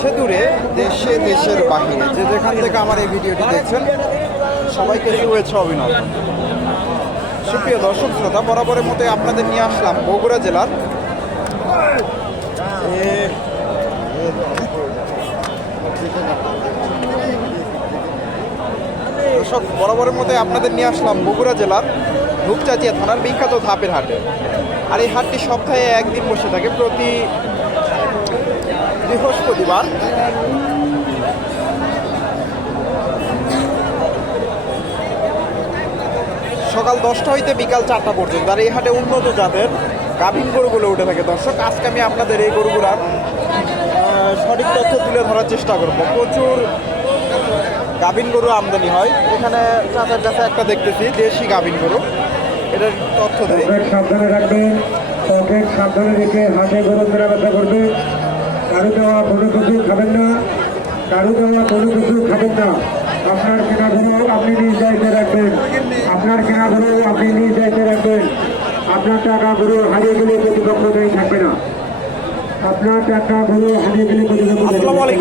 কাছে দূরে দেশে, দেশের বাহিরে। যে যেখান থেকে আমার এই ভিডিওটি দেখছেন, সবাইকে শুভেচ্ছা, অভিনন্দন। সুপ্রিয় দর্শক, শ্রোতা, বরাবরের মতো আপনাদের নিয়ে আসলাম বগুড়া জেলার দর্শক, বরাবরের মতো আপনাদের নিয়ে আসলাম বগুড়া জেলার রূপচাচিয়া থানার বিখ্যাত ধাপের হাটে। আর এই হাটটি সপ্তাহে একদিন বসে থাকে, প্রতি বৃহস্পতিবার। সকাল দশটা হইতে বিকাল চারটা পর্যন্ত। আর এই হাটে উন্নত জাতের গাভীন গরুগুলো উঠে থাকে। দর্শক, আজকে আমি আপনাদের এই গরুগুলার সঠিক তথ্য তুলে ধরার চেষ্টা করব। প্রচুর গাভীন গরু আমদানি হয়। এখানে চাচার কাছে একটা দেখতেছি, দেশি গাভীন গরু। এটার তথ্য দেয় সাবধানে রাখবেন। সাবধানে রেখে হাতে গরু কেনা বেচা করবে কারু দেওয়া কোনো কিছু খাবেন না কারু দেওয়া কোনো কিছু খাবেন না। আপনার কেনা গরু আপনি নিজ দায়িত্বে রাখবেন। আপনার কেনা গরু আপনি নিজ দায়িত্বে রাখবেন। আপনার টাকা গরু হারিয়ে গেলে প্রতিপক্ষ দায়ী থাকবে না। আপনার টাকা গরু হারিয়ে গেলে প্রতিপক্ষ করবেন।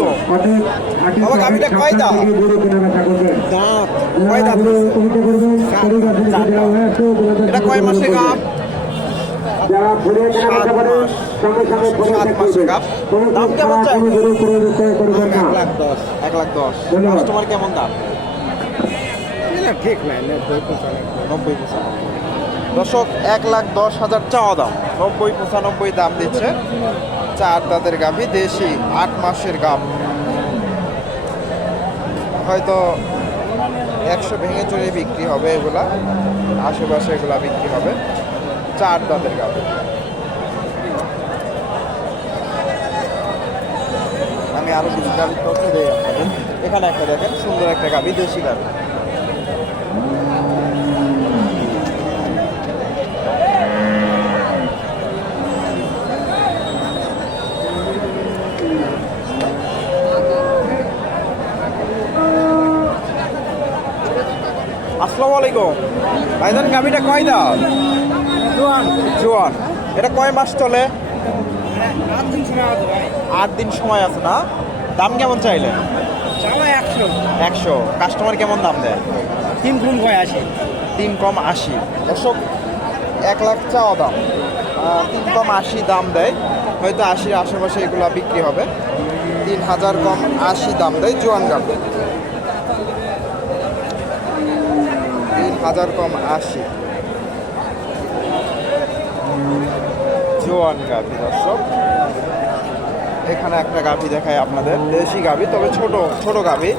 যারা ঘুরে কেনা করে সঙ্গে সঙ্গে ফোনে সাত চেক মাসে করবেন গাভ। কোনো দাম কেমন চাই? কোনো গরু বিক্রয় করবেন না। এক লাখ দশ। ধন্যবাদ। কাস্টমার কেমন দাম? ঠিক নাই নব্বই পঁচানব্বই। দর্শক এক লাখ দশ হাজার চাওয়া দাম। নব্বই পঁচানব্বই দাম দিচ্ছে চার দাঁতের গাভী দেশি আট মাসের গাভ। হয়তো একশো ভেঙে চড়ে বিক্রি হবে এগুলা আশেপাশে এগুলা বিক্রি হবে। চার দাঁতের গাভী। আমি আরও কিছু গাভীর তথ্য এখানে একটা দেখেন, সুন্দর একটা গাভী, দেশি গাভী। আসসালামু আলাইকুম। ভাইজান, গাভিটা কয় দাম জোয়ান এটা কয় মাস চলে? আট দিন সময় আছে না? দাম কেমন চাইলে একশো। একশো কাস্টমার কেমন দাম দেয়? তিন গুণ হয় আসে তিন কম আশি। দর্শক, এক লাখ চাওয়া দাম। তিন কম আশি দাম দেয়। হয়তো আশির আশেপাশে এগুলো বিক্রি হবে। তিন হাজার কম আশি দাম দেয় জোয়ান গাভি তিন হাজার কম আশি। জোয়ান গাভি, দর্শক। এখানে একটা গাভি দেখায় আপনাদের, দেশি গাভি, তবে ছোট ছোট গাভি।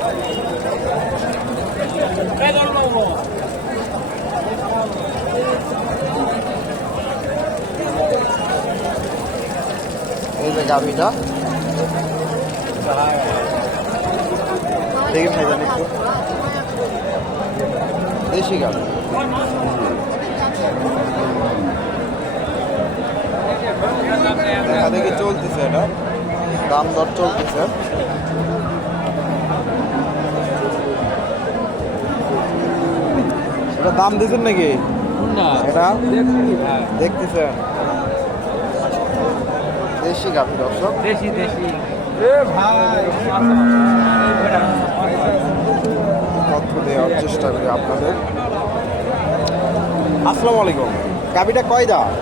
এই যে গাভিটা। দেখি ভাই জানি একটু। দেশি গাভি। দেখা চলতেছে এটা। দাম দর চলতেছে। এটা দাম দিয়েছেন নাকি? এটা? দেখতেছেন? দেশি গাভি দর্শক। দেশি দেশি। তথ্য দেওয়ার চেষ্টা করি আপনাদের। আসসালামু আলাইকুম। গাভিটা কয় দাঁত?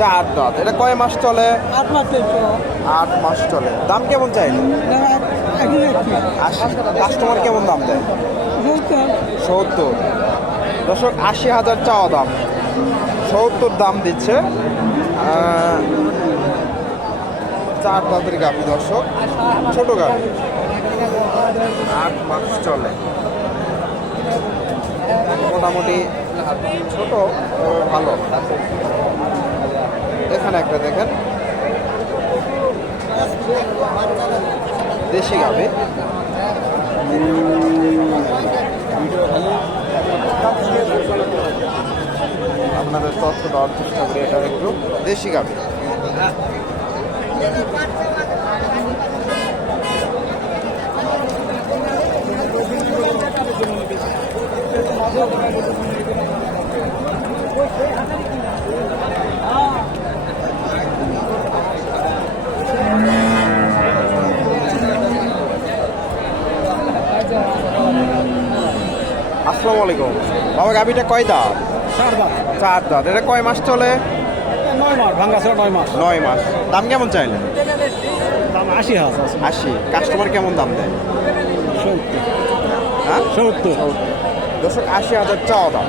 চার দাঁত। এটা কয় মাস চলে? আট মাস আট মাস চলে। দাম কেমন চাই? আশি। কাস্টমার কেমন দাম দেয়? সত্তর। দর্শক আশি হাজার চাওয়া দাম। সত্তর দাম দিচ্ছে। চার দাঁতের গাভি দর্শক। ছোট গাভি। আট মাস চলে। মোটামুটি ছোট ও ভালো। এখানে একটা দেখেন। দেশি গাভি। আপনাদের তথ্য দেওয়ার চেষ্টা করি এটা একটু। দেশি গাভি। আসসালামু আলাইকুম। বাবা গাবিটা কয় দাঁত চার দাঁত এটা কয় মাস চলে? নয় মাস ভাঙ্গা ছিল নয় মাস। নয় মাস। দাম কেমন চাইলে দাম আশি হাজার। আশি। কাস্টমার কেমন দাম দেয়? সত্তর। হ্যাঁ? সত্তর। দর্শক, আশি হাজার চাওয়া দাম।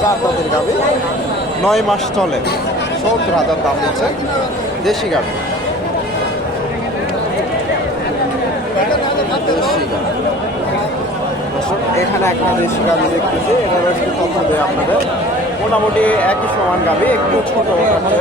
চার দাঁতের গাভি। নয় মাস চলে। সত্তর হাজার দাম দিচ্ছে দেশি দর্শক, এখানে একটা দেশি গাভি দেখতেছি। এটার একটু তথ্য দেয় আপনাদের। মোটামুটি একই সমান গাভি, একটু ছোট আছে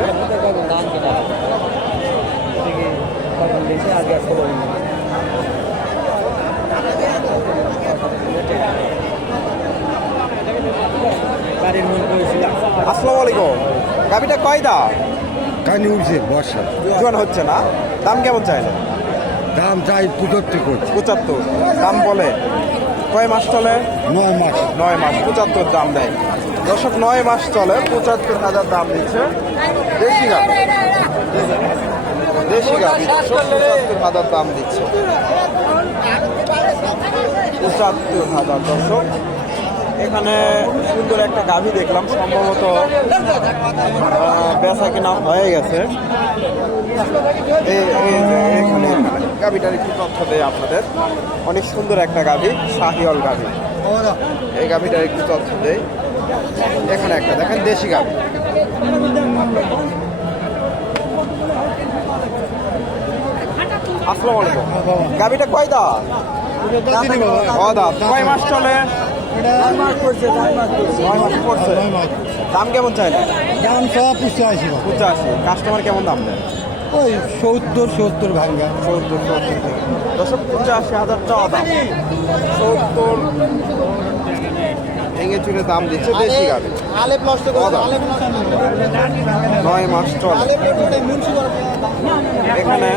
আসসালামু আলাইকুম। গাভিটা কয় দাম কানি উঠছে বর্ষা। জোয়ান হচ্ছে না? দাম কেমন চাইলেন? দাম চাই পঁচাত্তর করছে পঁচাত্তর। দাম বলে? কয় মাস চলে? নয় মাস। নয় মাস। পঁচাত্তর দাম দেয়। দর্শক নয় মাস চলে পঁচাত্তর হাজার দাম দিচ্ছে। দেশি গাভি দেশি দর্শক পঁচাত্তর হাজার দাম দিচ্ছে। পঁচাত্তর হাজার দর্শক। এখানে সুন্দর একটা গাভী দেখলাম, সম্ভবত বেচা কিনা হয়ে গেছে। এখানে গাভিটার একটু তথ্য দেয় আপনাদের। অনেক সুন্দর একটা গাভী শাহিওল গাভী। এই গাভিটার একটু তথ্য দেয় এখানে একটা দেখেন, দেশি গাভী। আসসালামু আলাইকুম। গাভিটা কয় দাঁত? কয় মাস চলে? দাম কেমন চাইলে দাম সব আসি পঁচাশি। কাস্টমার কেমন দাম দেয়? ওই সত্তর সত্তর। ভাঙ্গা সত্তর সত্তর দশক পঁচাশি হাজার টাকা দাম। সত্তর। ভেঙে চুরে দাম দিচ্ছে দেশি গাড়ি। নয় মাস চলে? এখানে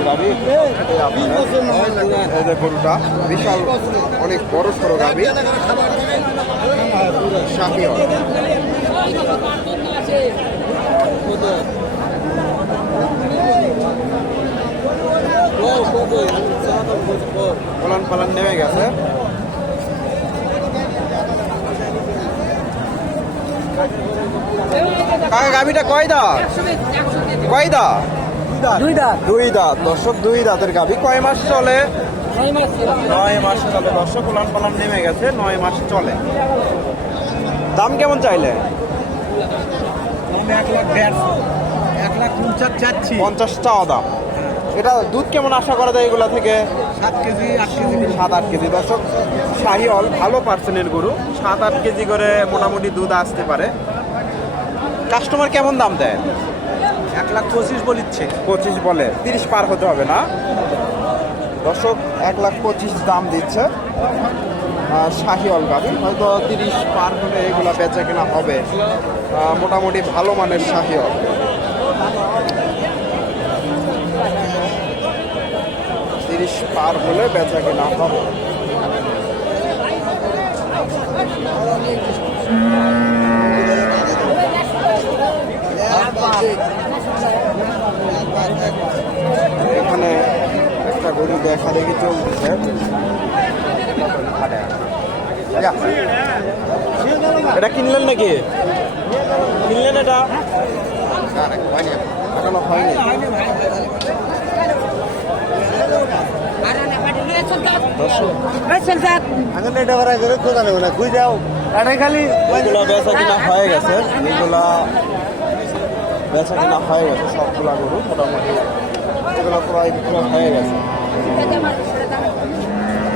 গাড়ি গাড়ি বিশাল অনেক বড় সড়ো গাড়ি পালান পালান নেমে গেছে। কাকা গাভিটা কয় দাঁত? কয় দাঁত? দুই দাঁত। দুই দাঁত। দর্শক দুই দাঁতের গাভি। কয় মাস চলে? নয় মাস চলে। দর্শক উলান পালান নেমে গেছে। নয় মাস চলে। দাম কেমন চাইলে? এক লাখ এক লাখ পঞ্চাশ চাচ্ছি। পঞ্চাশ টাকা দাম। এটা দুধ কেমন আশা করা যায় এগুলা থেকে? সাত কেজি আট কেজি। সাত আট কেজি। দর্শক শাহিওল ভালো পার্সেন্টের গরু। সাত আট কেজি করে মোটামুটি দুধ আসতে পারে। কাস্টমার কেমন দাম দেয়? এক লাখ পঁচিশ বলিচ্ছে। পঁচিশ বলে। তিরিশ পার হতে হবে না? দর্শক এক লাখ পঁচিশ দাম দিচ্ছে। শাহিওয়াল গাভি হয়তো তিরিশ পার হলে এগুলো বেচা কেনা হবে। মোটামুটি ভালো মানের শাহিওয়াল। তিরিশ পার হলে বেচা কেনা হবে। এখানে একটা গরু দেখা দেখি চলতেছে। এটা কিনলেন নাকি? কিনলেন এটা? এখনও হয়নি। খালি এগুলো বেচা কিনা হয়ে গেছে। এগুলা বেচা কিনা হয়ে গেছে, সবগুলা গরু মোটামুটি। এগুলো প্রায় বিক্রয় হয়ে গেছে।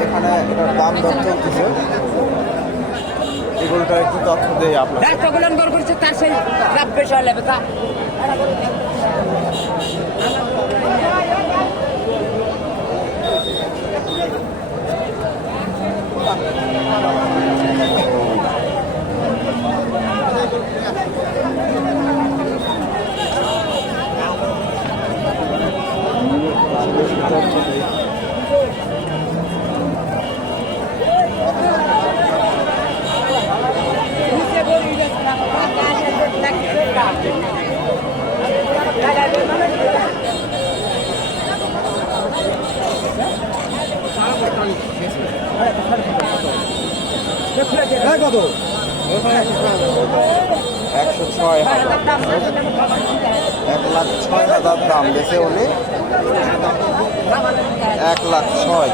এখানে এটার দাম দর চলতেছে এগুলোটা একটু তথ্য দেয় আপনার তার সেই কত একশো ছয় হাজার এক লাখ ছয় হাজার দাম বেছে উনি। এক লাখ ছয়।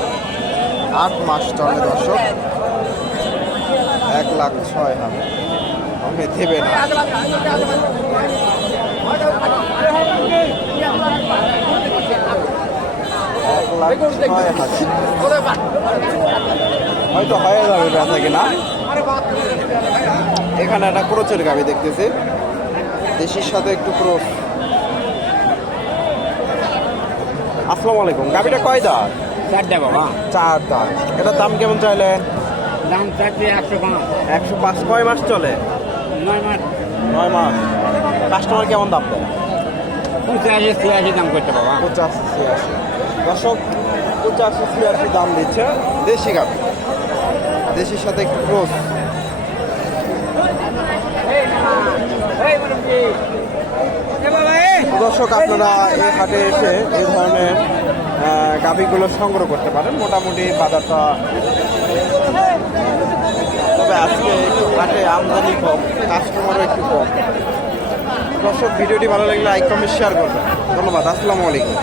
আট মাস চলে দর্শক। এক লাখ ছয় হাজার আমি দেবে না। এক লাখ হয়তো হয়ে যাবে বেচা কিনা। এখানে একটা ক্রোচের গাবি দেখতেছি। দেশির সাথে একটু ক্রোচ। আসসালামু আলাইকুম। গাবিটা কয় দাঁত? চারটে বাবা। চার দাঁত। এটার দাম কেমন চাইলেন? দাম চারটে একশো পাঁচ। একশো পাঁচ। কয় মাস চলে? নয় মাস। নয় মাস। কাস্টমার কেমন দাম দেয়? পঁচাশি ছিয়াশি দাম করতে বাবা। পঁচাশি ছিয়াশি। দর্শক পঁচাশি ছিয়াশি দাম দিচ্ছে দেশি গাবি। দেশির সাথে একটু ক্রোচ দর্শক, আপনারা এই হাটে এসে এই ধরনের গাভীগুলো সংগ্রহ করতে পারেন। মোটামুটি বাজারটা তবে আজকে একটু হাটে আমদানি কম কাস্টমারও একটু কম। দর্শক, ভিডিওটি ভালো লাগলে লাইক কমেন্ট শেয়ার করবেন। ধন্যবাদ, আসসালামু আলাইকুম।